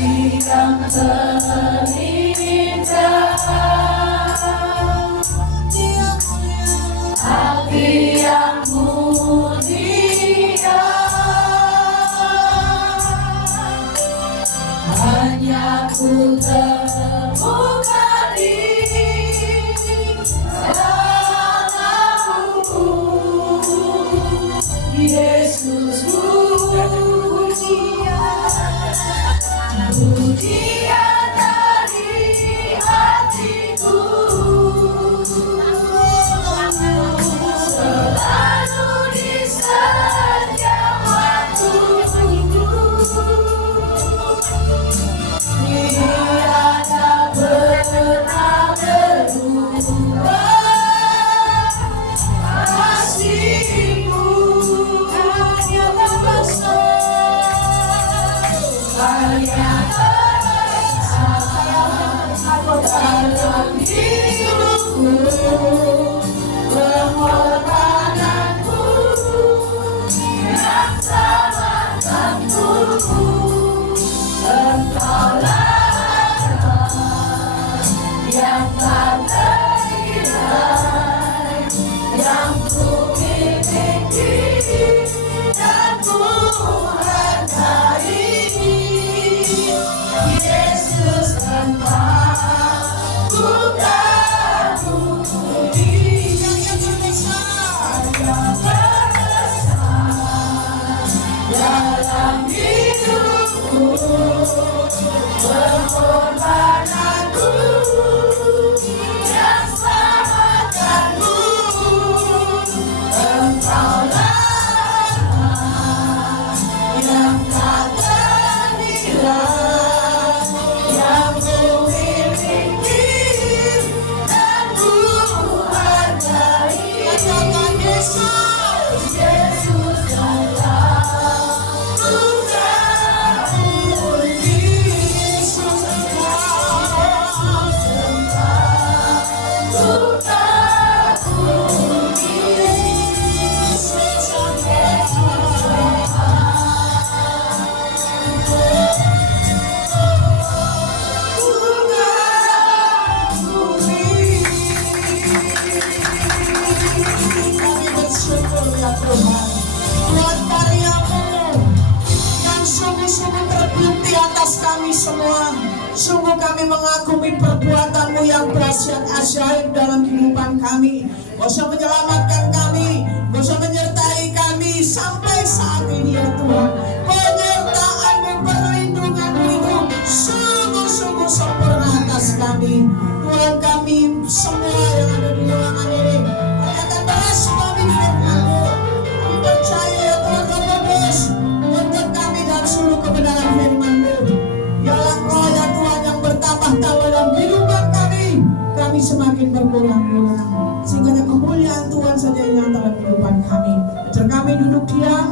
kasih yang terindah, hati yang mulia, hanya ku temukan di dalammu, Yesus. Pujian dari hatiku, selalu di setiap waktuku, tiada pernah berubah kasihmu, hanya dalam hidupku, pengorbananku yang selamatkanku, Engkaulah yang tak ternilai, yang ku miliki dan ku hargai, Yesus. Engkau dalam hidupku, pengorbananku yang selamatkanku, Engkaulah yang tak ternilai, yang ku miliki dan ku hargai, Yesus, Yesus. Tuhan, karya-Mu yang sungguh-sungguh terbukti atas kami semua. Sungguh kami mengagumi perbuatan-Mu yang dahsyat ajaib dalam kehidupan kami. Kau sudah menyelamatkan kami, Kau sudah menyertai kami sampai saat ini ya Tuhan. Penyertaan-Mu, perlindungan-Mu itu sungguh-sungguh sempurna atas kami. Tuhan, kami semua yang ada di ruangan ini akan bahas kami firman-Mu. Percaya ya Tuhan, Kau bebas untuk kami dan seluruh kebenaran firman-Mu. Biarlah Kau ya Tuhan yang bertambah-tambah dalam kehidupan kami. Kami semakin berkurang-kurang, sehingga kemuliaan Tuhan saja yang dalam kehidupan kami. Ajar kami duduk diam,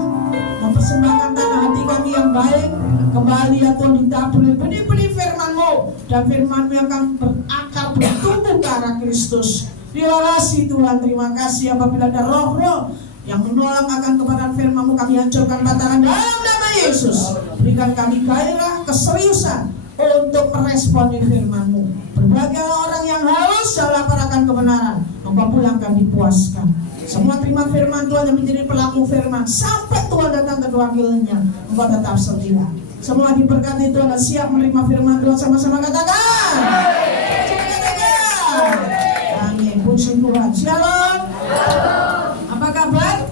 mempersembahkan tanah hati kami yang baik. Kembali ya Tuhan, ditabur benih-benih firman-Mu, dan firman-Mu yang akan berakar bertumbuh ke arah Kristus. Terima kasih Tuhan, terima kasih apabila ada roh-roh yang menolak akan kebenaran firman-Mu, kami hancurkan batangan dalam nama Yesus. Berikan kami gairah, keseriusan untuk meresponi firman-Mu. Berbagai orang yang haus dan lapar akan kebenaran, Engkau pulangkan, dipuaskan. Semua terima firman Tuhan yang menjadi pelaku firman sampai Tuhan datang kedua kalinya. Engkau tetap setia. Semua diberkati Tuhan dan siap menerima firman Tuhan. Sama-sama katakan. Amin. Puji Tuhan. Shalom. Apa kabar?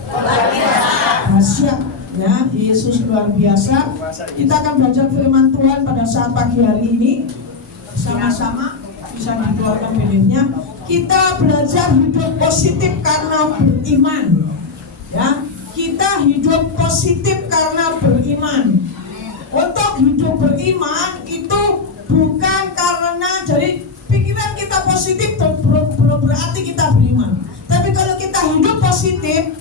Dahsyat. Ya, Yesus luar biasa. Kita akan belajar firman Tuhan pada saat pagi hari ini. Sama-sama bisa dikeluarkan PDF-nya. Kita belajar hidup positif karena beriman. Ya, kita hidup positif karena beriman. Untuk hidup beriman itu bukan karena jadi pikiran kita positif belum berarti kita beriman. Tapi kalau kita hidup positif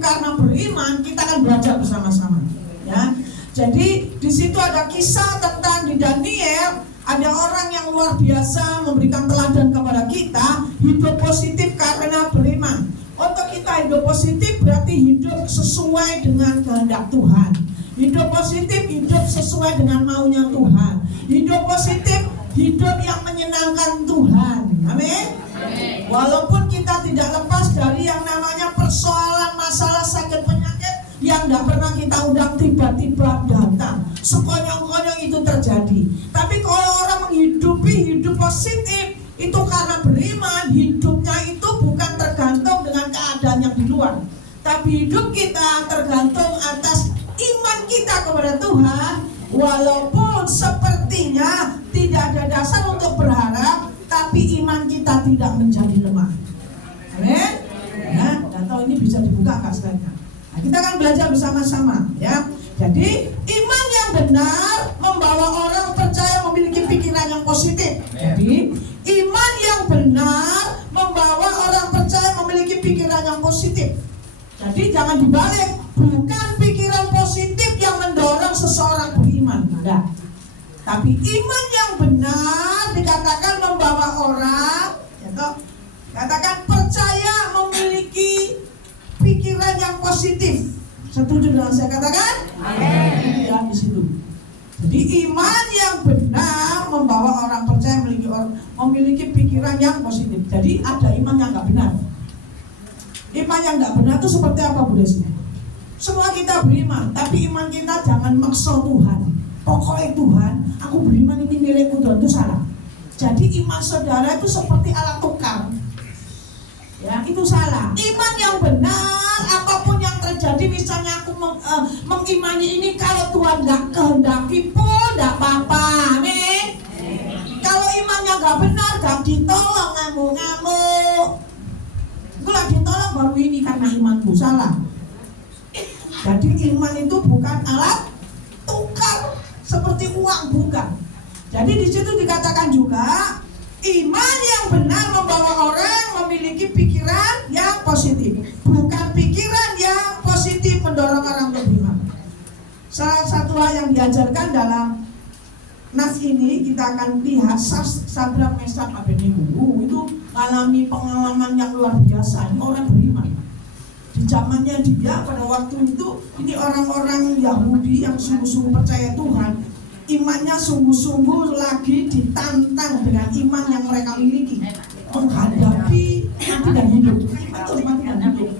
karena beriman, kita akan belajar bersama-sama. Ya, jadi di situ ada kisah tentang di Daniel. Ada orang yang luar biasa memberikan teladan kepada kita, hidup positif karena beriman. Untuk kita hidup positif berarti hidup sesuai dengan kehendak Tuhan. Hidup positif, hidup sesuai sesuai dengan maunya Tuhan. Hidup positif, hidup yang menyenangkan Tuhan. Amin. Walaupun kita tidak lepas dari yang namanya persoalan masalah sakit penyakit yang tidak pernah kita undang tiba-tiba datang, sekonyong-konyong itu terjadi. Tapi kalau orang menghidupi hidup positif, itu karena beriman. Hidupnya itu bukan tergantung dengan keadaan yang di luar, tapi hidup kita tergantung atas iman kita kepada Tuhan. Walaupun sepertinya tidak ada dasar untuk berharap, tapi iman kita tidak menjadi lemah. Amin. Ya, dan tahu ini bisa dibuka nggak slide-nya? Nah, kita akan belajar bersama-sama, ya. Jadi iman yang benar membawa orang percaya memiliki pikiran yang positif. Jadi iman yang benar membawa orang percaya memiliki pikiran yang positif. Jadi jangan dibalik, bukan pikiran positif yang mendorong seseorang beriman, enggak. Tapi iman yang benar dikatakan membawa orang, ya, katakan percaya memiliki pikiran yang positif. Setuju dengan saya katakan? Amin. Ya, di situ. Jadi iman yang benar membawa orang percaya memiliki pikiran yang positif. Jadi ada iman yang nggak benar. Iman yang nggak benar itu seperti apa, Bu Desi? Semua kita beriman, tapi iman kita jangan maksa Tuhan. Pokoknya Tuhan, aku beriman ini milikmu Tuhan, itu salah. Jadi iman saudara itu seperti alat tukar. Ya, itu salah. Iman yang benar, apapun yang terjadi, misalnya aku mengimani ini, kalau Tuhan nggak kehendaki pun nggak apa-apa. Amin. Kalau imannya nggak benar, nggak ditolong, ngamuk-ngamuk. Gue lagi ditolong baru ini karena imanku salah. Jadi iman itu bukan alat tukar seperti uang, bukan. Jadi di situ dikatakan juga iman yang benar membawa orang memiliki pikiran yang positif, bukan pikiran yang positif mendorong orang untuk beriman. Salah satu hal yang diajarkan dalam nas ini, kita akan lihat Sadrak Mesak Abednego itu alami pengalaman yang luar biasa. Ini orang beriman. Di zamannya dia pada waktu itu, ini orang-orang Yahudi yang sungguh-sungguh percaya Tuhan, imannya sungguh-sungguh lagi ditantang dengan iman yang mereka miliki menghadapi mati dan hidup. Iman itu mati dan hidup.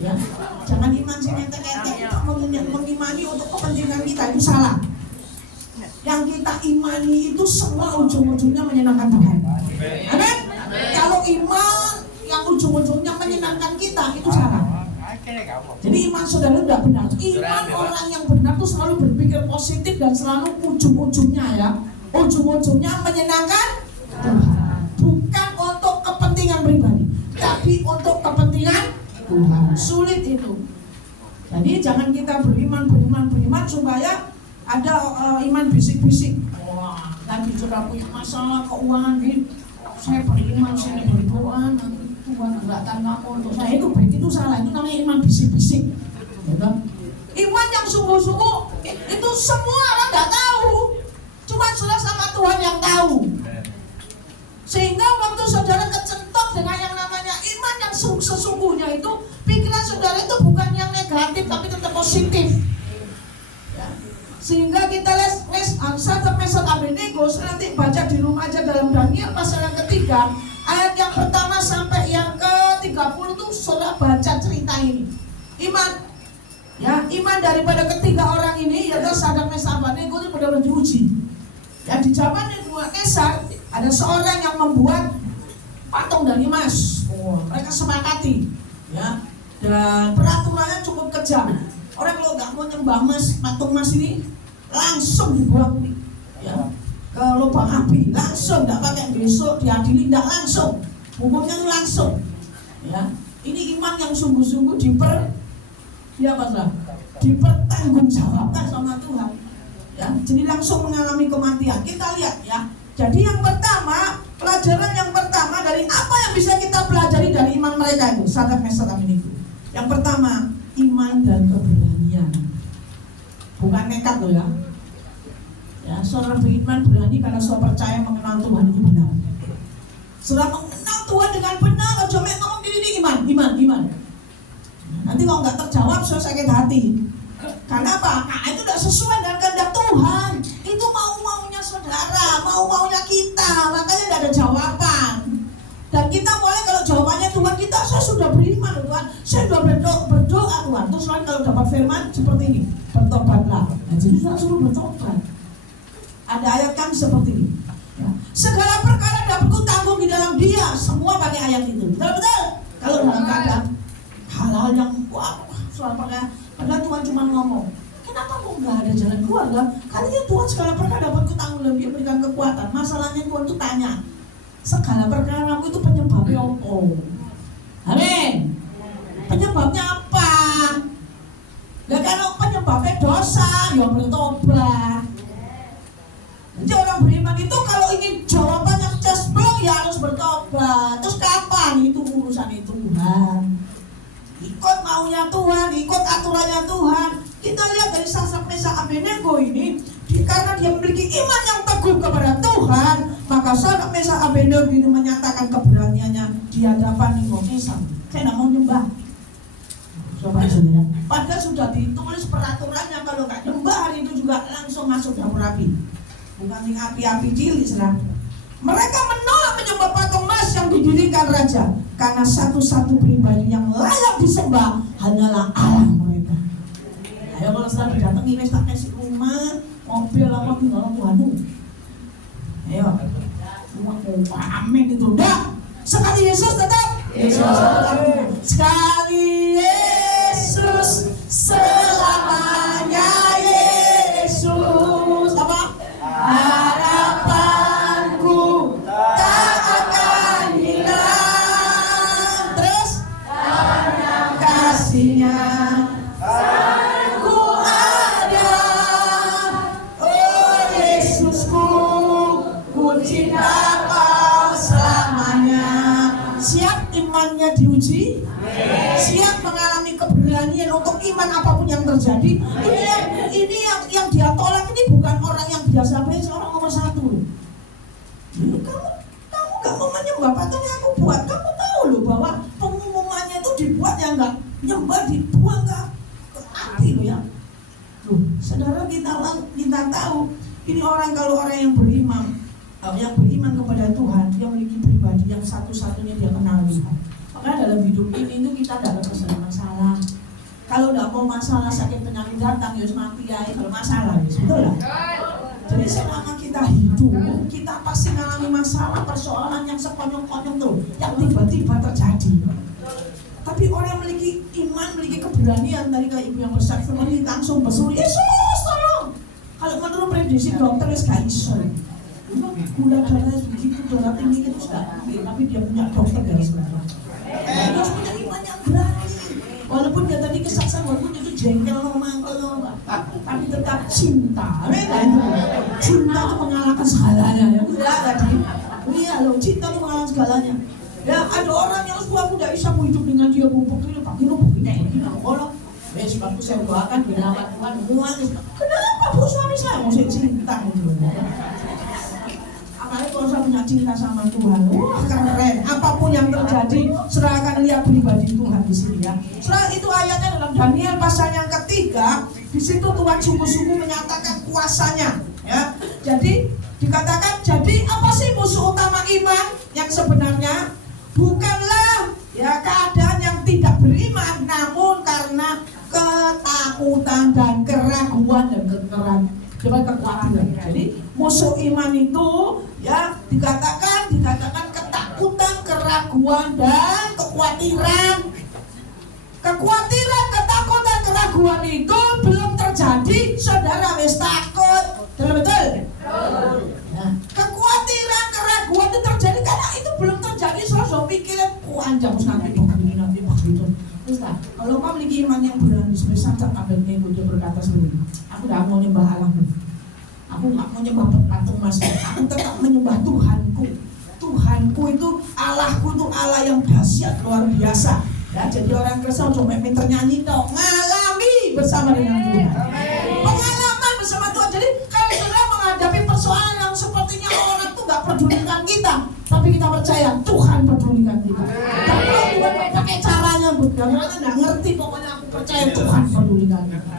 Ya, jangan iman sinete-nete, kita mengimani untuk kepentingan kita, itu salah. Yang kita imani itu semua ujung-ujungnya menyenangkan Tuhan. Amin. Kalau iman yang ujung-ujungnya menyenangkan kita, itu salah. Jadi iman saudara tidak benar. Iman orang yang benar itu selalu berpikir positif dan selalu ujung-ujungnya, ya, ujung-ujungnya menyenangkan Tuhan. Bukan untuk kepentingan pribadi, tapi untuk kepentingan Tuhan. Sulit itu. Jadi jangan kita beriman supaya ada iman bisik-bisik. Wah, tadi sudah punya masalah keuangan, saya beriman, saya berdoa, nanti Tuhan gerakkan kamu untuk saya. Itu baik, itu salah, itu namanya iman bisik-bisik. Gitu? Iman yang sungguh-sungguh itu semua orang nggak tahu, cuma saudara sama Tuhan yang tahu. Sehingga waktu saudara kecentok dengan yang namanya iman yang sesungguhnya itu, pikiran saudara itu bukan yang negatif tapi tetap positif. Ya. Sehingga kita les Sadrak Mesak Abednego, nanti baca di rumah aja dalam Daniel pasal yang ketiga, ayat yang pertama sampai yang ke-30 tuh saudara baca cerita ini. Iman, ya, iman daripada ketiga orang ini, yaitu Sadrak Mesak Abednego itu benar-benar diuji. Ya, di zaman Nebukadnezar ada seorang yang membuat patung dari emas. Mereka sepakati, ya, dan peraturannya cukup kejam. Orang kalau nggak mau nyembah emas, patung emas ini langsung dibuang, ya, ke lubang api, langsung, nggak pakai besok diadili, nggak langsung, hukumnya langsung. Ya, ini iman yang sungguh-sungguh dipertanggungjawabkan sama Tuhan. Ya, jadi langsung mengalami kematian. Kita lihat, ya. Jadi yang pertama, pelajaran yang pertama dari apa yang bisa kita pelajari dari iman mereka itu, Sadrak Mesak Abednego. Yang pertama, iman dan keberanian. Bukan nekat loh, ya. Ya, saudara beriman berani karena saudara percaya mengenal Tuhan itu benar. Saudara mengenal Tuhan dengan benar, coba ngomong diri iman. Nanti kalau nggak terjawab, saudara sakit hati. Karena apa? Nah, itu tidak sesuai dengan kehendak Tuhan. berfirman seperti ini, bertobatlah. Nah, jadi sudah suruh bertobat. Ada ayat kan seperti ini. Ya. Segala perkara dapat ku tanggung di dalam Dia. Semua pakai ayat itu. Betul-betul. Kalau dalam keadaan hal-hal yang wah, soal padahal Tuhan cuma ngomong. Kenapa kok nggak ada jalan keluar? Karena Tuhan segala perkara dapat ku tanggung dan Dia berikan kekuatan. Masalahnya Tuhan tuh tanya, segala perkaramu itu penyebabnya apa? Amin. Penyebabnya apa? Nah, kalau penyebabnya dosa, ya bertobat. Jadi orang beriman itu kalau ingin jawaban yang cesplong ya harus bertobat. Terus kapan? Itu urusannya Tuhan. Ikut maunya Tuhan, ikut aturannya Tuhan. Kita lihat dari Sadrak Mesak Abednego ini, karena dia memiliki iman yang teguh kepada Tuhan, maka Sadrak Mesak Abednego itu menyatakan keberaniannya di hadapan Nebukadnezar. Saya tidak mau nyembah. Coba saudara. Padahal sudah ditulis peraturannya kalau nggak nyembah hari itu juga langsung masuk dapur api. Bukan yang api-api cilik serang. Mereka menolak menyembah patung emas yang didirikan raja, karena satu-satu pribadi yang layak disembah hanyalah Allah mereka. Ayo kalau sudah didatangi wis tak kasih rumah, mobil apa tinggal Tuhanmu. Ayo. Semua amin itu. Dah. Sekali Yesus tetap Yesus. Sekali Yesus selamanya Yesus. Apa? Harapanku tak akan hilang. Terus kasihnya ku ada. Oh Yesusku, ku cinta Kau selamanya. Siap imannya diuji? Siap mengalami keberanian untuk iman apapun yang terjadi? Ini yang dia tolak ini bukan orang yang biasa-biasa, orang nomor satu. Kamu gak mau menyembah patung yang aku buat. Kamu tahu loh bahwa pengumumannya itu dibuat yang gak nyembah, dibuang ke api loh ya. Loh, saudara kita tahu ini orang, kalau orang yang beriman kepada Tuhan, dia memiliki pribadi yang satu-satunya dia kenal Tuhan. Makanya dalam hidup ini itu kita tidak ada masalah. Kalau tidak mau masalah sakit penyakit datang, ya mati ya. Kalau masalah, ya betul lah. Jadi selama kita hidup, kita pasti mengalami masalah, persoalan yang sekonyong-konyong tuh, yang tiba-tiba terjadi. Tapi orang yang memiliki iman, memiliki keberanian, tadi kayak ibu yang bersaksi ini langsung berseru, Yesus tolong. Kalau menurut prediksi dokter, gak iso. Gula darahnya begitu, darah tinggi itu sudah, tapi dia punya dokter dari sebenarnya. Dia harus punya iman yang berani. Walaupun dia tadi kesaksian, walaupun itu jengkel ngomong, tapi tetap cinta. Cinta itu mengalahkan segalanya. Ya tadi, iya loh, cinta itu mengalahkan segalanya. Ya ada orang yang aku tidak bisa hidup dengan dia bubuk ini, pakai bubuk ini, kalau sebabku saya doakan bilang Tuhan muat. Kenapa bu suami saya mau cinta gitu? Apalagi kalau saya punya cinta sama Tuhan, wah keren. Apapun yang terjadi, serahkan lihat pribadi Tuhan di sini ya. Setelah itu ayatnya dalam Daniel pasal yang ketiga, di situ Tuhan sungguh-sungguh menyatakan kuasanya. Ya, jadi dikatakan, jadi apa sih musuh utama iman yang sebenarnya? Bukanlah ya keadaan yang tidak beriman, namun karena ketakutan dan keraguan dan kekhawatiran. Jadi musuh iman itu ya dikatakan ketakutan, keraguan dan kekhawatiran. Kekhawatiran, ketakutan, keraguan itu belum terjadi, saudara wis takut. Betul? Nah, kekhawatiran, keraguan itu terjadi karena itu belum terjadi. Saudara pikirin, anjang nanti begitu. Terus lah, kalau kau memiliki iman yang berani, sebesar Abednego dia berkata seperti ini, aku tidak mau menyembah Allahmu, aku tidak mau menyembah patung emas, aku tetap menyembah Tuhanku. Tuhanku itu, Allahku itu Allah yang dahsyat luar biasa. Ya, jadi orang Kristen cuma pinter nyanyi dong, ngalami bersama dengan Tuhan. Pengalaman bersama Tuhan. Jadi kalau saudara menghadapi persoalan yang sepertinya orang itu nggak pedulikan kita, tapi kita percaya Tuhan pedulikan kita. Dan kalau Tuhan pakai caranya, bagaimana nggak ngerti, pokoknya aku percaya Tuhan pedulikan kita.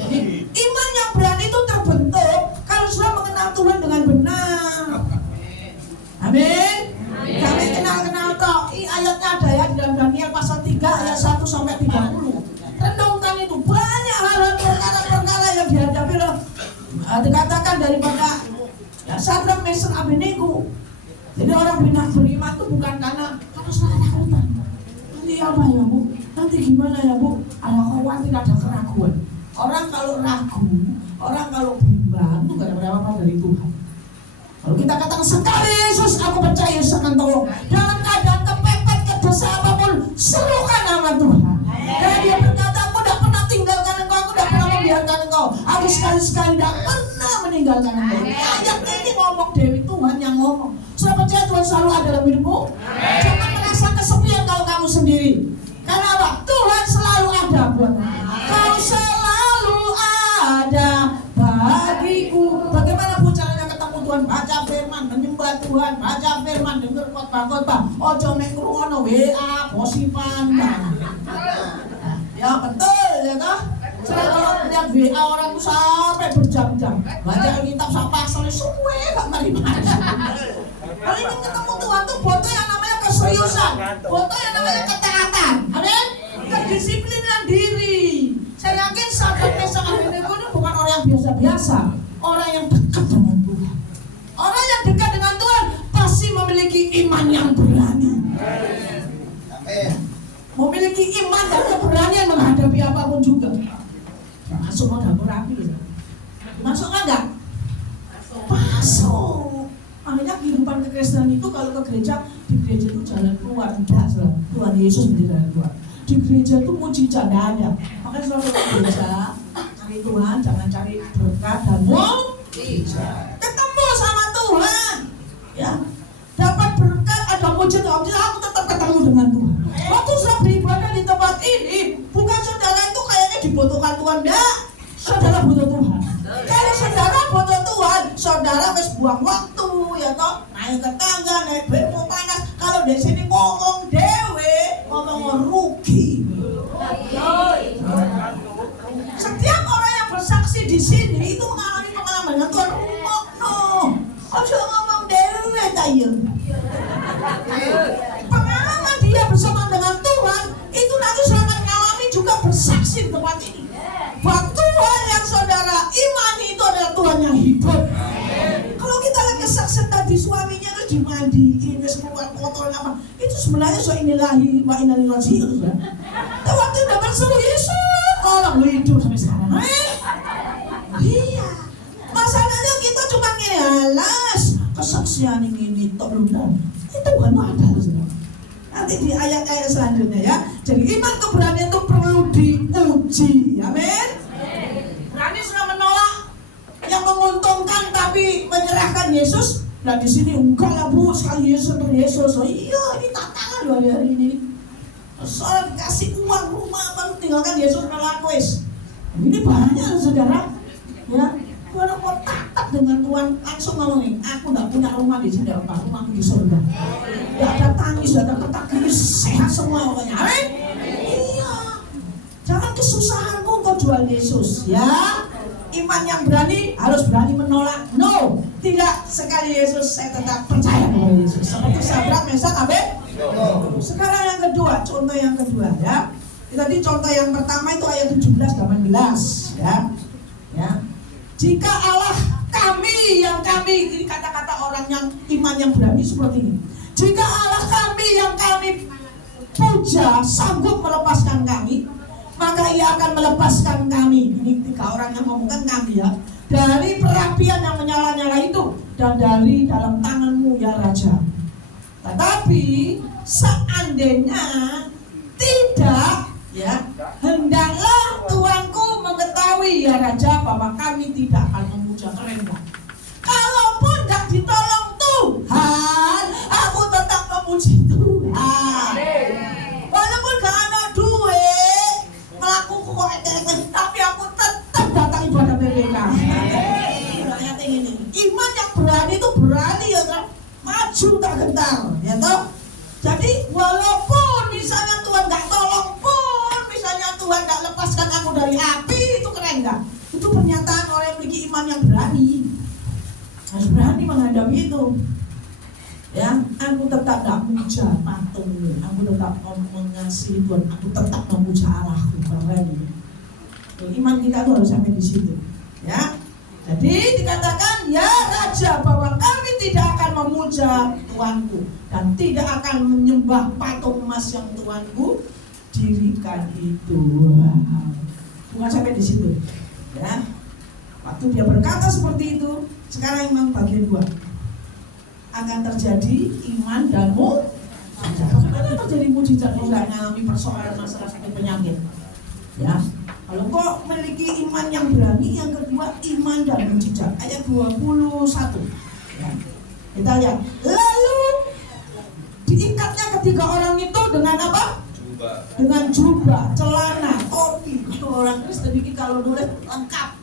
Jadi iman yang berani itu terbentuk kalau sudah mengenal Tuhan dengan benar. Amin. Kami kenal toh. Ayatnya ada ya di dalam Daniel pasal 3 ayat 1 sampai 30. Renungkan itu, banyak Dikatakan daripada ya, Sadrak, Mesak, Abednego. Jadi orang beriman itu bukan karena sudah ketakutan. Nanti apa ya Bu? Nanti gimana ya Bu? Ada khawatir, ada keraguan. Orang kalau ragu, orang kalau bimbang itu gak ada apa-apa dari Tuhan. Kalau kita katakan sekali Yesus aku percaya akan tolong, dalam keadaan kepepet kedosa apapun, serukan nama Tuhan. Dan dia berkata aku tidak pernah tinggalkan engkau, aku tidak pernah membiarkan engkau, aku sekali-sekali tidak pernah meninggalkan engkau. Ayat ini ngomong Dewi, Tuhan yang ngomong. Sudah percaya Tuhan selalu ada dalam hidupmu? Jangan merasa kesepian kalau kamu sendiri. Karena apa? Tuhan selalu ada buat kamu. Kau selalu ada bagiku. Bagaimana Bu caranya ketemu Tuhan? Baca firman, menyembah Tuhan, baca firman, dengar khotbah-khotbah. Ojo mek krungono WA, gosipan. Ya betul ya toh? Saya kalau lihat WA orang itu sampai berjam-jam. Baca kitab sampai soalnya suwe gak mari-mari. Kalau ingin ketemu Tuhan tuh butuh yang namanya keseriusan, butuh yang namanya ketaatan, amin, kedisiplinan diri. Saya yakin Sadrak, Mesak, Abednego ini bukan orang yang biasa-biasa, orang yang dekat dengan Tuhan. Orang yang dekat dengan Tuhan pasti memiliki iman yang berani, memiliki iman dan keberanian menghadapi apapun juga. Masuk mau dapur api, masuk enggak? Masuk. Makanya kehidupan kekristenan itu kalau ke gereja, di gereja itu jalan keluar, tidak salah. Tuhan Yesus menjadi jalan keluar. Di gereja itu mujizat tidak ada. Makanya selalu ke gereja, cari Tuhan, jangan cari berkat dan mujizat. Ketemu sama Tuhan, ya. Dapat berkat, ada mujizat, aku tetap ketemu dengan Tuhan. Waktu saya beribadah di tempat ini, bukan saudara itu kayaknya dibutuhkan Tuhan, enggak. Saudara butuh Tuhan. Kalau saudara butuh Tuhan, saudara harus buang waktu, ya toh, naik ke tangga, naik bemo panas. Kalau di sini ngomong dewe, ngomong rugi. Setiap orang yang bersaksi di sini itu mengalami pengalaman dengan Tuhan. Ojo ngomong dewe tayo. Pengalaman dia bersama dengan Tuhan itu nanti sudah akan mengalami juga bersaksi di tempat ini. Bahwa Tuhan yang saudara imani itu adalah Tuhan yang hidup. Kalau kita lagi kesaksian tadi suaminya itu dimandiin, keluar kotor apa, itu sebenarnya so inilahi wa inna ilaihi raji'un. Tapi waktu udah berseru Yesus, orang lu hidup sampai sekarang. Iya. Masalahnya kita cuma ngelas kesaksian ini tok belum. Itu Tuhan ada saudara. Nanti di ayat-ayat selanjutnya ya. Jadi iman keberanian itu perlu diuji. Amin. Berani sudah menolak yang menguntungkan tapi menyerahkan Yesus. Nah di sini enggak lah Bu, sekali Yesus untuk Yesus. Oh iya, ini tantangan loh hari ini. Soalnya dikasih uang rumah baru tinggalkan Yesus menolak wis. Ini banyak saudara. Ya, kalau mau tatap dengan Tuhan langsung ngomongin, aku enggak punya rumah di sini, rumahku di surga. Enggak ada tangis, enggak ada petak, sehat semua pokoknya. Amin. Iya. Jangan kesusahanmu kau jual Yesus, ya. Iman yang berani harus berani menolak. No, tidak. Sekali Yesus saya tetap percaya kepada Yesus. Seperti Sadrak, Mesak, Abednego. Sekarang yang kedua, contoh yang kedua ya. Tadi contoh yang pertama itu ayat 17-18 ya. Ya. Jika Allah kami, ini kata-kata orang yang iman yang berani seperti ini. Jika Allah kami yang kami puja sanggup melepaskan kami, maka Ia akan melepaskan kami. Ini tiga orang yang ngomongkan kami ya. Dari perapian yang menyala-nyala itu dan dari dalam tanganmu ya Raja. Tetapi seandainya tidak, ya, hendaklah Tuanku mengetahui ya Raja bahwa kami tidak akan memuja. Keren gak? Kalaupun gak ditolong Tuhan, aku tetap memuji Tuhan. Walaupun gak ada duit, melakukan kok tapi aku tetap datang ibadah PPK. Iman yang berani itu berani ya kan? Maju tak gentar, ya toh. Jadi walaupun misalnya Tuhan gak tolong pun, misalnya Tuhan gak lepaskan aku dari api, itu keren gak? Itu pernyataan orang yang memiliki iman yang berani. Harus berani menghadapi itu. Ya, aku tetap gak memuja patung, aku tetap mengasihi Tuhan, aku tetap memuja Allahku. Keren. Iman kita tuh harus sampai di situ. Ya. Jadi dikatakan, ya raja, bahwa kami tidak akan memuja tuanku dan tidak akan menyembah patung emas yang tuanku dirikan itu. Wow. Bukan sampai di situ. Ya. Waktu dia berkata seperti itu, sekarang memang bagian 2. Akan terjadi iman dan mujizat. Bagaimana terjadi mujizat kalau nggak mengalami persoalan masalah seperti penyakit? Ya. Kalau kok memiliki iman yang berani, yang kedua iman dan mujizat. Ayat 21. Ya. Kita lihat. Lalu diikatnya ketiga orang itu dengan apa? Jubah. Dengan jubah, celana, topi. Orang Kristen ini kalau nulis lengkap.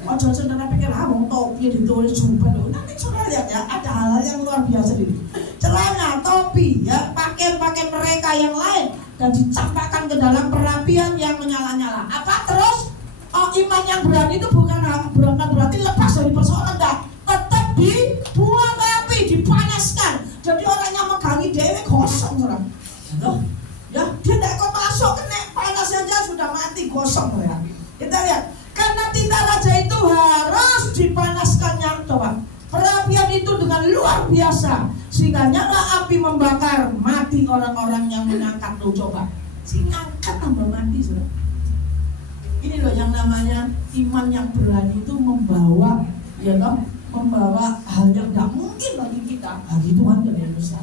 Oh, jangan saudara pikir, mau topi ditulis jubah. Nanti saudara lihat ya, ada hal-hal yang luar biasa ini. Celana, topi, ya, pakaian-pakaian mereka yang lain dan dicampakkan ke dalam perapian yang menyala-nyala. Apa terus? Oh, iman yang berani itu bukan berarti lepas dari persoalan, enggak. Tetap dibuang ke api, dipanaskan. Jadi orang yang megangi dewe gosong orang. Loh, ya dia tidak ikut masuk, kena panas saja sudah mati gosong ya. Kita lihat, karena titah raja itu harus dipanaskannya, coba. Perapian itu dengan luar biasa sehingga nyala api membakar mati orang-orang yang mengangkat lo, coba. Si ngangkat tambah mati, saudara. Ini loh yang namanya iman yang berani itu membawa, ya loh, membawa hal yang tidak mungkin bagi kita, bagi Tuhan dan yang besar.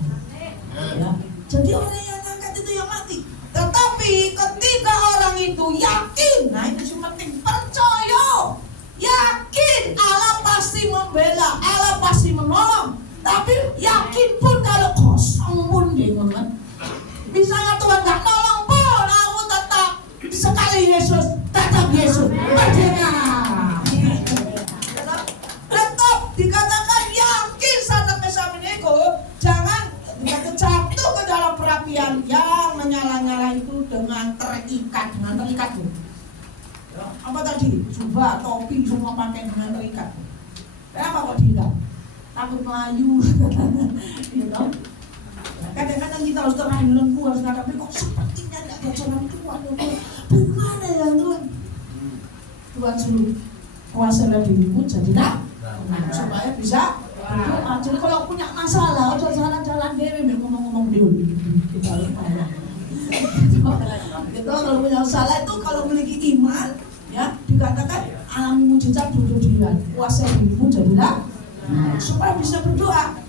Ya. Jadi orang yang ngangkat itu yang mati. Tetapi ketika orang itu yakin, nah itu cuma penting, percaya, yakin Allah pasti membela, Allah pasti menolong. Tapi yakin pun kalau kosong pun deh, teman. Misalnya Tuhan nggak nolong pun, aku tetap sekali Yesus, tetap Yesus. Bagaimana? Tetap dikatakan yakin saat mesamineko, jangan jatuh ke dalam perapian yang menyala-nyala itu dengan terikat tuh. Ya, apa tadi? Jubah, topi, semua pakai dengan terikat. Kenapa kok tidak? Takut melayu, gitu. Ya, kadang-kadang kita harus terang lengku, harus ngadapin kok sepertinya tidak ada jalan Tuhan. Bagaimana ya Tuhan? Tuhan suruh kuasalah dirimu jadilah supaya bisa berdoa. Jadi kalau punya masalah, jangan jalan-jalan dewe, ngomong-ngomong dewe. Kita lupa ya. Gitu, kalau punya masalah itu kalau memiliki iman, ya dikatakan alami mujizat bunuh diri, kuasa dirimu jadilah supaya bisa berdoa.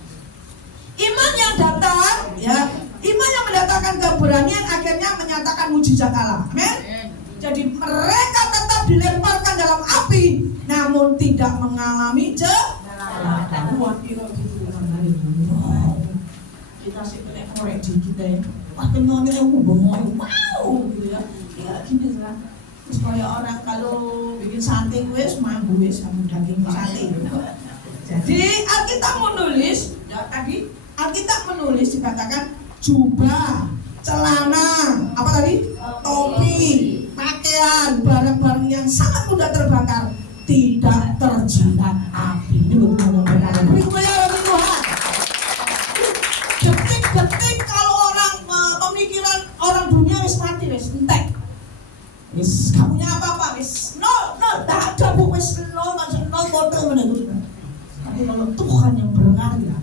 Iman yang datang, ya, iman yang mendatangkan keberanian akhirnya menyatakan mujizat Allah. Amin. Jadi mereka tetap dilemparkan dalam api, namun tidak mengalami celaka. Wah, kira gitu kita sih kena korek di kita ya. Wah, kenyonnya bengong, wow, gitu ya. Ya gini lah. Terus kayak orang kalau bikin sate wes, mampu wes, kamu daging sate. Jadi Alkitab menulis, ya tadi Alkitab menulis dikatakan jubah, celana, apa tadi? Topi, pakaian, barang-barang yang sangat mudah terbakar, tidak terjilat api. Ini benar-benar Tuhan. Detik-detik kalau orang pemikiran orang dunia wis mati wis entek. Wis kamunya apa-apa wis nol, tak ada bu wis nol bodoh menurut. Tapi kalau Tuhan yang berkarya,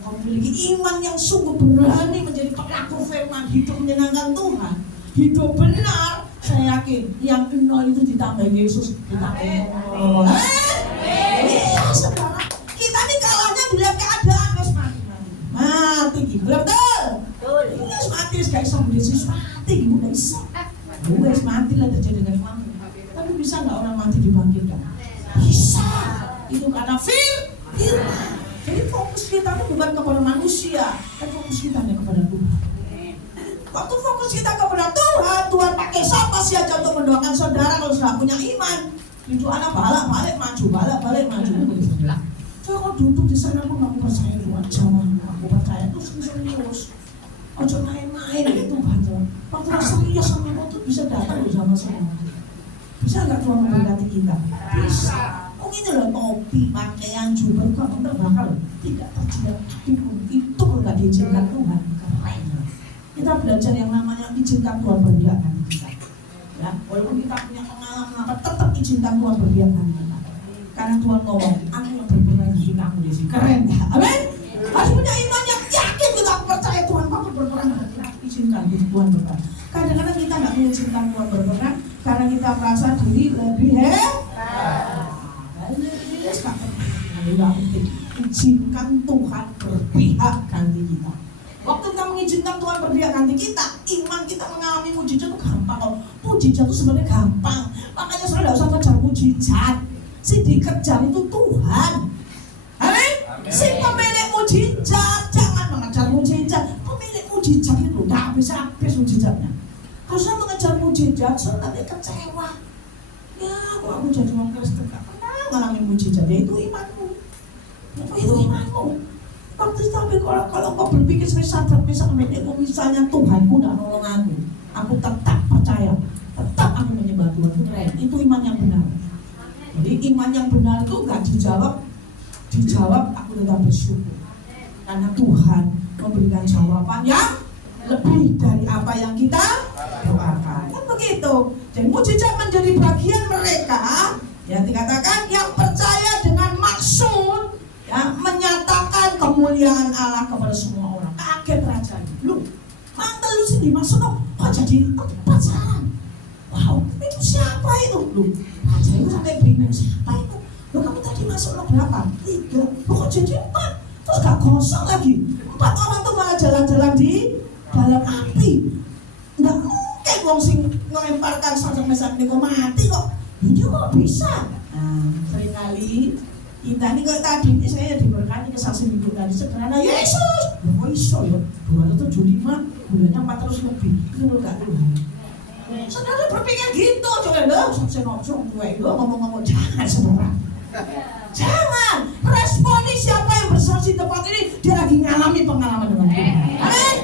engkau memiliki iman yang sungguh berani menjadi pelaku firman, hidup menyenangkan Tuhan, hidup benar, saya yakin yang nol itu ditambah Yesus, ditambah saudara, kita ini kalahnya dilihat keadaan wis mati gitu, betul? Wis mati, gak bisa Yesus mati gitu, gak bisa. Wis mati lah terjadi dengan kamu. Tapi bisa nggak orang mati dibangkitkan? Bisa. Itu karena firman. Jadi fokus kita itu bukan kepada manusia, tapi fokus kita kepada Tuhan. Waktu fokus kita kepada Tuhan, Tuhan pakai siapa saja untuk mendoakan saudara kalau sudah punya iman. Itu anak balik maju. Saya kalau duduk di sana pun aku percaya Tuhan, jangan aku percaya itu serius. Ojo main-main itu Tuhan. Waktu serius sama itu bisa datang bersama saya. Bisa nggak Tuhan memberkati kita? Bisa. Ini loh topi, pakaian, jubah, kamu terbakar tidak terjilat api pun itu nggak diizinkan Tuhan. Keren. Kita belajar yang namanya izinkan Tuhan berdiakan kita. Ya, walaupun kita punya pengalaman apa, tetap izinkan Tuhan berdiakan kita. Karena Tuhan ngomong, aku yang berperan di sini, aku di sini. Keren ya? Amin? Harus punya iman yang yakin, kita percaya Tuhan bakal berperan. Kita izinkan Tuhan berperan. Kadang-kadang kita nggak mengizinkan Tuhan berperan karena kita merasa diri lebih hebat. Nggak penting. Izinkan Tuhan berpihak ganti kita. Waktu kita mengizinkan Tuhan berpihak ganti kita, iman kita mengalami mujizat itu gampang kok. Mujizat itu sebenarnya gampang. Makanya saya tidak usah mengejar mujizat. Si dikejar itu Tuhan. Amin. Si pemilik mujizat, jangan mengejar mujizat. Pemilik mujizat itu tidak habis-habis mujizatnya. Kalau saya mengejar mujizat, saya nanti kecewa. Ya, aku jadi orang Kristen gak pernah ngalamin mujizat. Ya itu imanmu. Itu imanmu. Waktu sampai kalau kau berpikir saya sadar misalnya Tuhanku tidak nolong aku tetap percaya, tetap aku menyembah Tuhan. Itu keren. Itu iman yang benar. Jadi iman yang benar itu nggak dijawab aku tetap bersyukur karena Tuhan memberikan jawaban yang lebih dari apa yang kita doakan. Kan begitu. Jadi mujizat menjadi bagian mereka yang dikatakan yang percaya dengan maksud ya, menyatakan kemuliaan Allah kepada semua orang. Kaget raja. Lu mantel lu sini masuk dong. Kok jadi pacaran? Wow, itu siapa itu? Lu raja itu sampai bingung, siapa itu? Lu kamu tadi masuk lo berapa? 3. Lu kok jadi 4? Terus gak kosong lagi. 4 orang tuh malah jalan-jalan di dalam api. Nggak mungkin wong sing melemparkan sadang mesan ini kok mati kok. Ini kok bisa? Nah, seringkali kita ini kok tadi ini saya diberkati kesaksian minggu tadi sederhana Yesus. Ya kok iso ya? 275 bulannya 400 lebih. Itu lo gak Tuhan. Saudara berpikir gitu, coba lo saya ngomong gue lo ngomong-ngomong jangan saudara. Jangan responi siapa yang bersaksi tempat ini dia lagi ngalami pengalaman dengan Tuhan. Amin.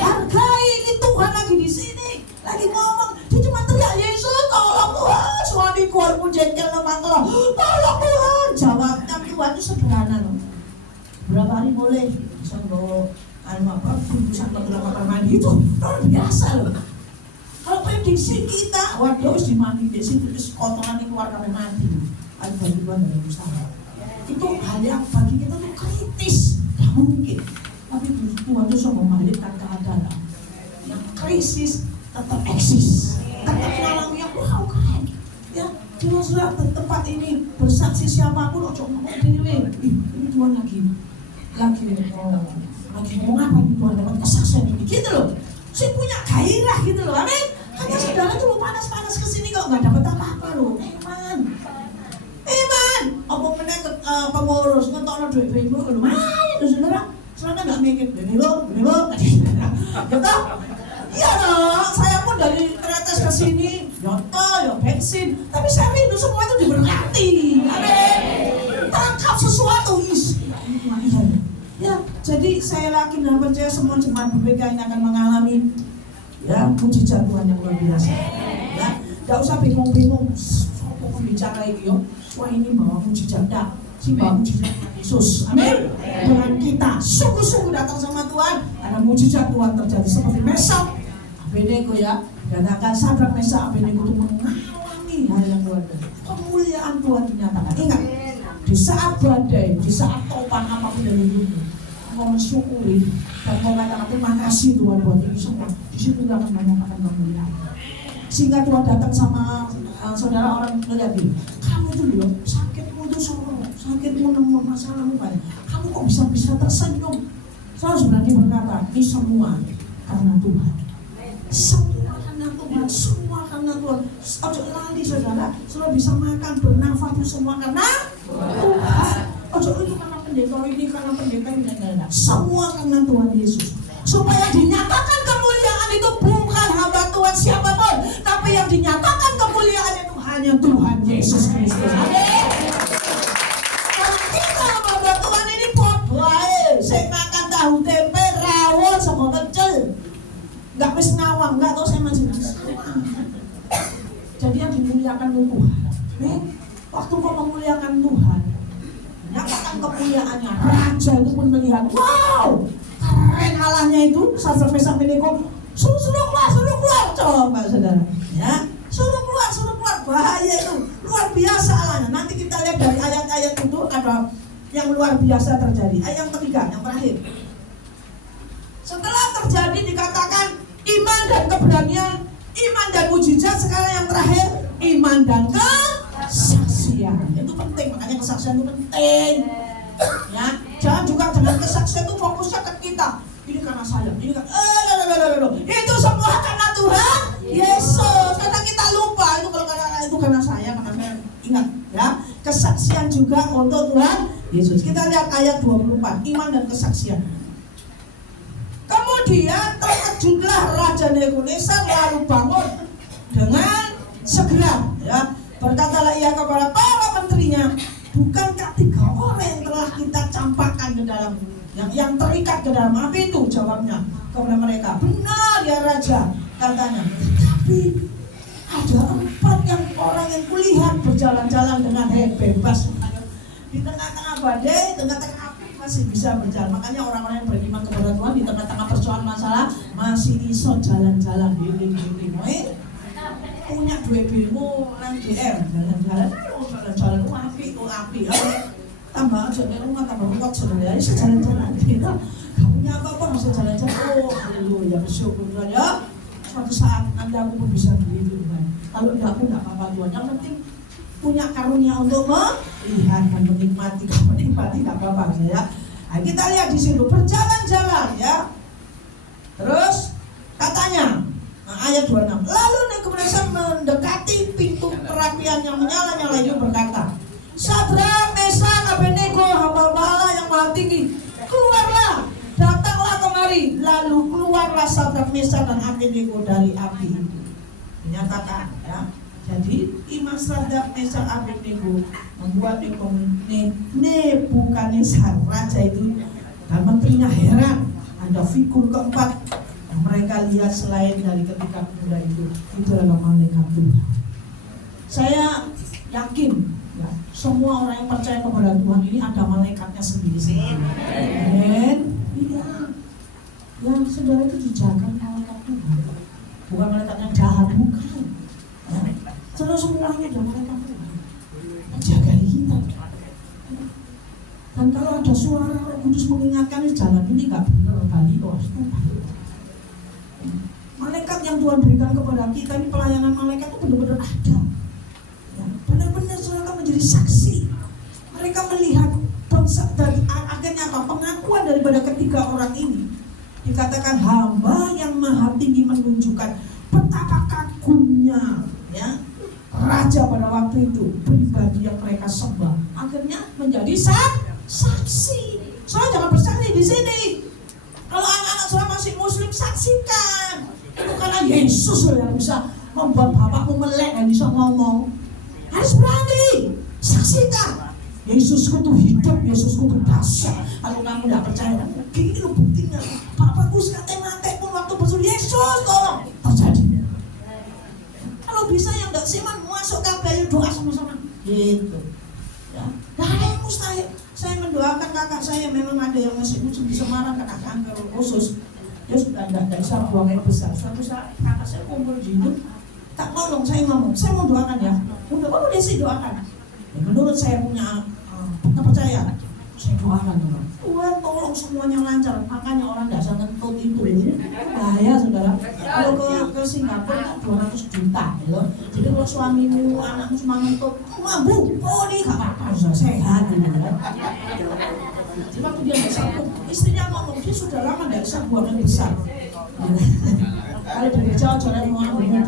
Hargai ini Tuhan lagi di sini, lagi ngomong. Dia cuma teriak Yesus tolong Tuhan. Suamiku aku jengkel sama Allah. Tolong Tuhan. Jawabnya Tuhan itu sederhana loh. Berapa hari boleh? Bisa bawa bungkusan kamar mandi itu luar biasa loh. Kalau prediksi kita, waduh harus dimandi di situ terus kotoran yang keluar kamar mandi. Ada bantuan dari usaha. Itu hal yang bagi kita tuh kritis, tidak mungkin. Tapi Tuhan itu sudah membalikkan keadaan. Yang krisis tetap eksis, tetap mengalami yang wow keren. Ya, cuma sudah tempat ini bersaksi siapapun, ojo ngomong dewe. Ini Tuhan lagi ngomong apa nih Tuhan dapat kesaksian ini, gitu loh. Saya punya gairah gitu loh, amin. Hanya saudara tuh panas-panas kesini kok nggak dapat apa-apa loh, Iman, apa menek pengurus ngetokno duit bemo lumayan loh saudara. Saudara nggak mikir bemo, gitu? Iya dong, saya pun dari Tretes ke sini, nyoto, ya bensin, tapi saya rindu semua itu diberkati, amin. Tangkap sesuatu, iya. Ya, jadi saya yakin dan percaya semua jemaat BPK ini akan mengalami ya mujizat Tuhan yang luar biasa. Ya, tidak usah bingung-bingung. Siapa pembicara ini yo? Wah ini bawa mujizat dah. Si bawa mujizat Yesus. Amin. Dengan kita sungguh-sungguh datang sama Tuhan, ada mujizat Tuhan terjadi seperti Mesak, Abednego ya. Dan akan Sadrak, Mesak, Abednego itu mengalami hal yang luar biasa. Kemuliaan Tuhan dinyatakan. Ingat, di saat badai, di saat topan apapun dari hidupmu, engkau mensyukuri dan engkau mengatakan terima kasih Tuhan buat ini semua. Di situ juga akan menyatakan kemuliaan. Sehingga Tuhan datang sama saudara orang melihat ini, kamu itu loh sakitmu itu sorong, sakitmu nemu masalahmu banyak. Kamu kok bisa tersenyum? Saya sebenarnya berkata, ini semua karena Tuhan. Semua karena Tuhan, semua karena Tuhan. Ojo lali saudara bisa makan, bernafas itu semua karena Tuhan. Ojo itu karena pendeta ini, karena pendeta ini, enggak. Semua karena Tuhan Yesus. Supaya dinyatakan kemuliaan itu bukan hamba Tuhan siapapun, tapi yang dinyatakan kemuliaan itu hanya Tuhan Yesus Kristus. Amin. Karena kita hamba Tuhan ini podoae, saya makan tahu tempe rawon sama kecil. Enggak wis ngawang, enggak tahu saya masih ngawang. Jadi yang dimuliakan itu Tuhan. Waktu kau memuliakan Tuhan, nyatakan kemuliaannya, raja itu pun melihat, wow, keren Allahnya itu. Sadrak, Mesak, Abednego suruh keluar, coba saudara, ya, suruh keluar, bahaya itu, luar biasa Allahnya. Nanti kita lihat dari ayat-ayat itu ada yang luar biasa terjadi. Ayat yang ketiga, yang terakhir. Setelah terjadi dikatakan iman dan keberanian, iman dan mujizat. Sekarang yang terakhir, iman dan kesaksian. Itu penting, makanya kesaksian itu penting. Ya, jangan juga dengan kesaksian itu fokusnya ke kita. Ini karena saya, ini kan, itu semua karena Tuhan Yesus. Karena kita lupa itu kalau karena saya. Ingat ya, kesaksian juga untuk Tuhan Yesus. Kita lihat ayat 24, iman dan kesaksian. Kemudian terkejutlah Raja Nebukadnezar lalu bangun dengan segera. Ya, berkatalah ia kepada para menterinya, bukankah 3 orang yang telah kita campakkan ke dalam yang terikat ke dalam api itu? Jawabnya kepada mereka, benar ya Raja, katanya. Tetapi ada 4 orang yang kulihat berjalan-jalan dengan bebas di tengah-tengah badai, tengah-tengah api masih bisa berjalan. Makanya orang-orang yang beriman kepada Tuhan di tengah-tengah persoalan masalah masih iso jalan-jalan. Punya duit ilmu nang GR jalan-jalan itu api tambah aja di rumah tambah kuat saudara bisa jalan-jalan kita gak punya apa-apa bisa jalan-jalan. Oh haleluya, bersyukur Tuhan ya. Suatu saat nanti aku pun bisa begitu Tuhan. Kalau enggak pun enggak apa-apa Tuhan. Yang penting punya karunia untuk melihat dan menikmati. Kalau menikmati enggak apa-apa ya. Nah, kita lihat di situ berjalan-jalan ya. Terus katanya ayat 26. Lalu Nebukadnezar mendekati pintu perapian yang menyala-nyala itu berkata, Sadrak, Mesak, Abednego, hamba Allah yang maha tinggi, keluarlah, datanglah kemari. Lalu keluarlah Sadrak, Mesak dan Abednego dari api itu. Dinyatakan ya. Jadi iman Sadrak, Mesak, Abednego membuat Nebukadnezar raja itu dan menterinya heran. Ada figur keempat yang mereka lihat selain dari ketika pemuda itu adalah malaikat Tuhan. Saya yakin ya, semua orang yang percaya kepada Tuhan ini ada malaikatnya sendiri-sendiri. Amin. Iya. Yang saudara itu dijaga malaikat Tuhan. Bukan malaikat yang jahat, bukan. Ya. Saudara semuanya ada malaikat Tuhan. Menjaga kita. Dan kalau ada suara Roh Kudus mengingatkan jalan ini nggak benar, balik malaikat yang Tuhan berikan kepada kita ini, pelayanan malaikat itu benar-benar ada. Ya, benar-benar saudara menjadi saksi. Mereka melihat dan akhirnya apa? Pengakuan daripada ketiga orang ini. Dikatakan hamba yang maha tinggi menunjukkan betapa kagumnya ya raja pada waktu itu pribadi yang mereka sembah. Akhirnya menjadi saksi. Soalnya jangan bersaksi di sini. Kalau anak-anak soalnya masih muslim, saksikan. Itu karena Yesus yang bisa membuat bapakmu melek dan bisa ngomong. Harus berani. Saksikan. Yesusku tuh hidup, Yesusku tuh dahsyat. Kalau kamu tidak percaya, gini loh buktinya. Bapakku sekatnya mati pun waktu bersuruh Yesus tolong terjadi. Kalau bisa yang tidak siman masuk kabel doa sama-sama. Gitu. Ya. Nah, ada yang mustahil. Saya mendoakan kakak saya, memang ada yang masih di Semarang kena kanker usus. Dia sudah tidak bisa buang air besar. Suatu saat kakak saya kumpul di itu, tak tolong saya ngomong, saya mau doakan ya. Udah, kamu Desi doakan. Ya, menurut saya punya kepercayaan, saya doakan Tuhan tolong semuanya lancar. Makanya orang tidak bisa ngentut itu bahaya saudara. Kalau ke Singapura 200 juta ya. Jadi kalau suamimu, anakmu cuma ngentut mampu, oh ini gak apa-apa, sehat gitu kan. Jadi waktu dia nggak sanggup, istrinya ngomong, dia sudah lama nggak bisa buang yang besar. Kalau dari Jawa jalan mau ambil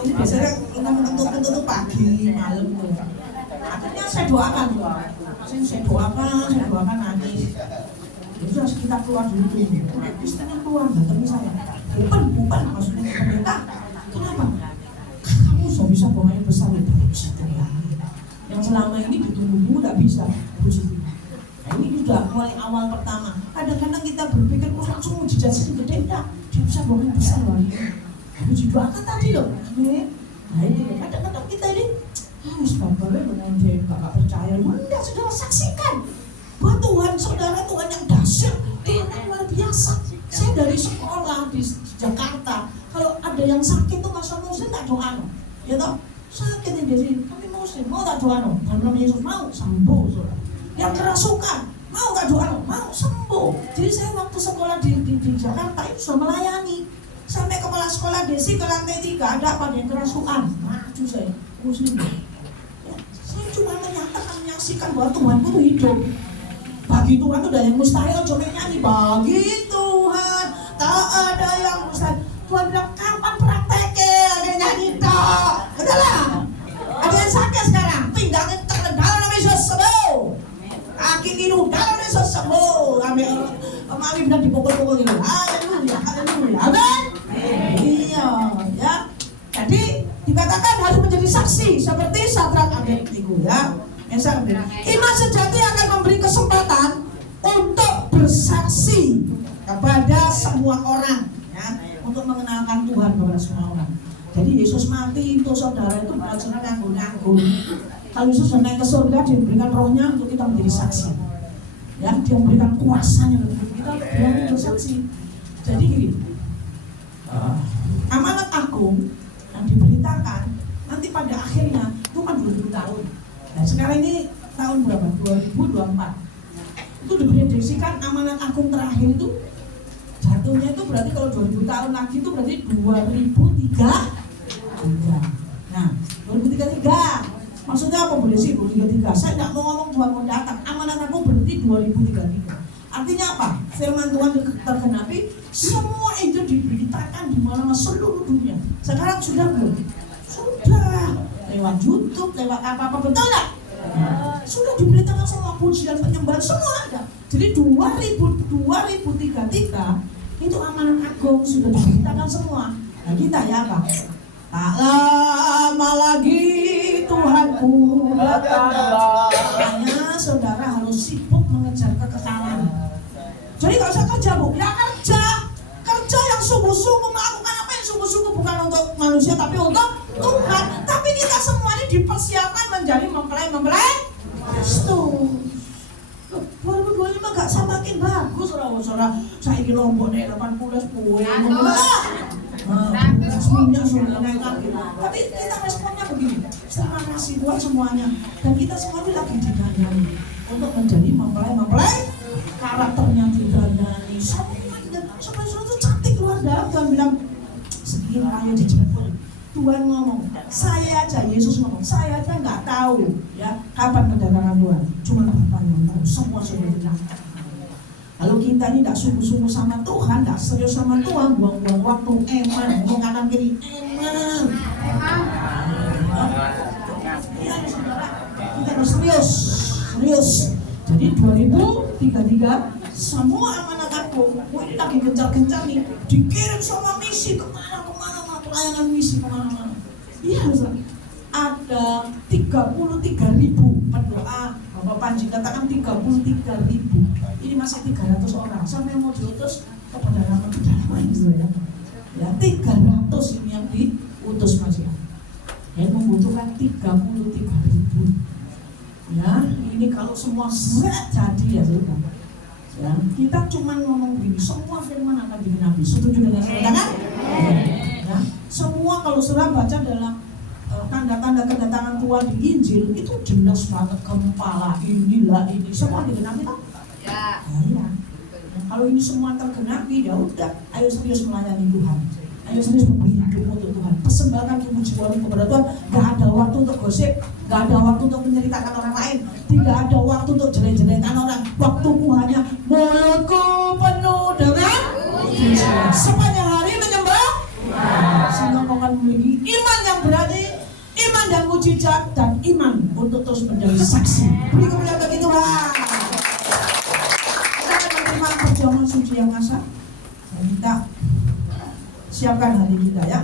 tapi biasanya kita menuntut pagi, malam tuh. Akhirnya saya doakan nanti. Itu harus kita keluar dulu. Istrinya keluar, datang saya. Bukan maksudnya ke pemerintah. Kenapa? Kamu sudah bisa buang air besar itu. Yang selama ini ditunggu tidak bisa. Nah, ini sudah mulai awal pertama. Kadang-kadang kita berpikir langsung mujizat segede enggak. Dia bisa buang air besar loh. Puji doakan tadi loh. Nah ini kadang-kadang kita ini harus bapak-bapak dengan dia gak percaya. Enggak, saudara saksikan bahwa Tuhan saudara Tuhan yang dahsyat, Tuhan yang luar biasa. Saya dari sekolah di Jakarta, kalau ada yang sakit tuh masa muslim tak doa no, ya toh sakit ini jadi kami muslim mau tak doa no, dalam nama Yesus mau sembuh saudara. Yang kerasukan mau tak doa no, mau sembuh. Jadi saya waktu sekolah di Jakarta itu sudah melayani sampai kepala sekolah desi ke lantai 3 ada apa yang kerasukan, maju saya muslim. Ya, saya cuma menyaksikan bahwa Tuhanku itu hidup. Bagi Tuhan itu ada yang mustahil, coba nyanyi bagi Tuhan tak ada yang mustahil. Tuhan bilang kapan prakteknya, ada yang nyanyi tak, betul lah. Ada yang sakit sekarang, pinggangnya tekan dalam nama Yesus sembuh, kaki kiri dalam nama Yesus sembuh. Kami benar dipukul-pukul gitu, haleluya, haleluya, amin. Iya, ya. Jadi dikatakan harus menjadi saksi seperti Sadrak Abednego ya. Iman sejati akan memberi kesempatan untuk bersaksi kepada semua orang, ya, untuk mengenalkan Tuhan kepada semua orang. Jadi Yesus mati itu saudara itu belajar nganggur-nganggur. Kalau Yesus naik ke surga, dia memberikan rohnya untuk kita menjadi saksi. Ya, dia memberikan kuasanya untuk kita bersaksi. Jadi gini, amanat agung yang diberitakan nanti pada akhirnya itu kan 20 tahun. Nah, sekarang ini tahun berapa? 2024. Itu diprediksikan amanat agung terakhir itu jatuhnya itu berarti kalau 2000 tahun lagi itu berarti 2033. Nah, 2033. Maksudnya apa boleh sih 2033? Saya tidak mau ngomong Tuhan mau datang. Amanat agung berarti 2033. Artinya apa? Firman Tuhan tergenapi, semua itu diberitakan di mana seluruh dunia. Sekarang sudah belum? Sudah. Lewat YouTube, lewat apa-apa, betul tak? Sudah diberitakan semua pujian penyembahan semua ada. Jadi 2033 itu amanat agung sudah diberitakan semua. Nah kita ya apa? Tak lama lagi Tuhanku datang. Hanya saudara harus sibuk mengejar kekekalan. Jadi kalau saya kerja bu, ya kerja yang sungguh-sungguh, melakukan apa yang sungguh-sungguh, bukan untuk manusia tapi untuk Tuhan. Tapi kita semua ini dipersiapkan menjadi mempelai Kristus. 2025 gak semakin bagus saudara-saudara. Saya ini Lombok nih 80 poin. Minyak sudah naikkan gitu. Tapi kita responnya begini. Terima kasih buat semuanya. Dan kita semua ini lagi digandani untuk menjadi mempelai karakternya digandani. Semuanya supaya itu cantik luar dalam. Tuhan bilang segini ayo dijemput. Tuhan ngomong, saya aja, Yesus ngomong, saya aja nggak tahu ya kapan kedatangan Tuhan. Cuma Bapa yang tahu, semua sudah dilakukan. Kalau kita ini nggak sungguh-sungguh sama Tuhan, nggak serius sama Tuhan, buang-buang waktu, ngomong kanan kiri, kita harus serius. Jadi 2033 semua amanat agung, ini lagi gencar-gencar nih, dikirim sama misi kemana, pelayanan misi kemana-mana. Iya, ada 33.000 pendoa. Bapak Panji katakan 33.000. Ini masih 300 orang. Sampai mau diutus kepada pedalaman gitu ya. Ya 300 ini yang diutus masih. Yang membutuhkan 33.000. Ya, ini kalau semua jadi ya sudah. Ya, kita cuma ngomong begini, semua firman akan digenapi. Setuju dengan saya kan? Ya, semua kalau saudara baca dalam tanda-tanda kedatangan Tuhan di Injil itu jelas banget kepala inilah ini semua digenapi tak? Ya. Ya. Kalau ini semua tergenapi ya udah, ayo serius melayani Tuhan. Ayo serius memberi hidup untuk Tuhan. Persembahkan tubuh jiwamu kepada Tuhan. Gak ada waktu untuk gosip, gak ada waktu untuk menceritakan orang lain, tidak ada waktu untuk jelek-jelekan orang. Waktuku hanya mulutku penuh dengan sepanjang hari menyembah sehingga kau akan memiliki iman yang berani, iman dan mujizat, dan iman untuk terus menjadi saksi. Beri kemuliaan bagi Tuhan. Kita akan menerima perjuangan suci yang asa dan kita siapkan hati kita ya.